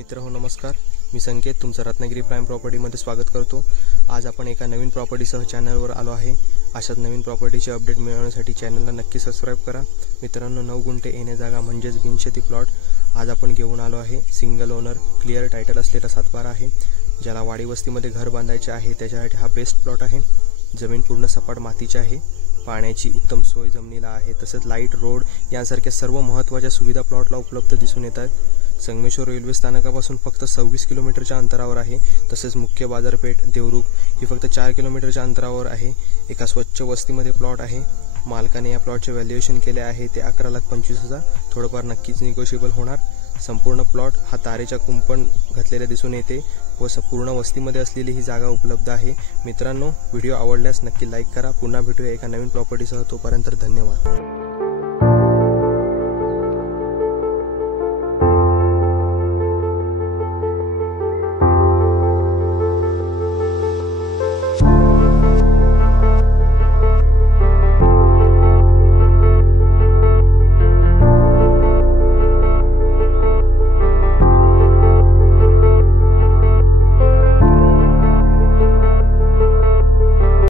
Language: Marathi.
मित्रहो नमस्कार, मी संकेत तुमचं रत्नागिरी प्राइम प्रॉपर्टीमध्ये स्वागत करतो। आज आपण एका नवीन प्रॉपर्टीसह चॅनलवर आलो आहे। अशाच नवीन प्रॉपर्टीचे अपडेट मिळवण्यासाठी चॅनलला नक्की सबस्क्राइब करा। मित्रांनो, 9 गुंठे येणे जागा म्हणजेच बिनशेती प्लॉट आज आपण घेऊन आलो आहे। सिंगल ओनर क्लिअर टायटल असलेला सातबारा आहे। ज्याला वाडी वस्तीमध्ये घर बांधायचे आहे त्याच्यासाठी हा बेस्ट प्लॉट आहे। जमीन पूर्ण सपाट मातीची आहे। पाण्याची उत्तम सोय जमिनीला आहे। तसेच लाईट, रोड यांसारख्या सर्व महत्त्वाच्या सुविधा प्लॉटला उपलब्ध दिसून येतात। संगमेश्वर रेल्वे स्थानकापासून फक्त 26 किलोमीटरच्या अंतरावर आहे। तसेच मुख्य बाजारपेठ देवरुख ही फक्त 4 किलोमीटरच्या अंतरावर आहे। एका स्वच्छ वस्तीमध्ये प्लॉट आहे। मालकाने या प्लॉटचे व्हॅल्युएशन केले आहे ते 11,25,000। थोडंफार नक्कीच निगोशिएबल होणार। संपूर्ण प्लॉट हा तारेच्या कुंपण घातलेले दिसून येते व पूर्ण वस्तीमध्ये असलेली ही जागा उपलब्ध आहे। मित्रांनो, व्हिडिओ आवडल्यास नक्की लाईक करा। पुन्हा भेटूया एका नवीन प्रॉपर्टीसह। तोपर्यंत धन्यवाद।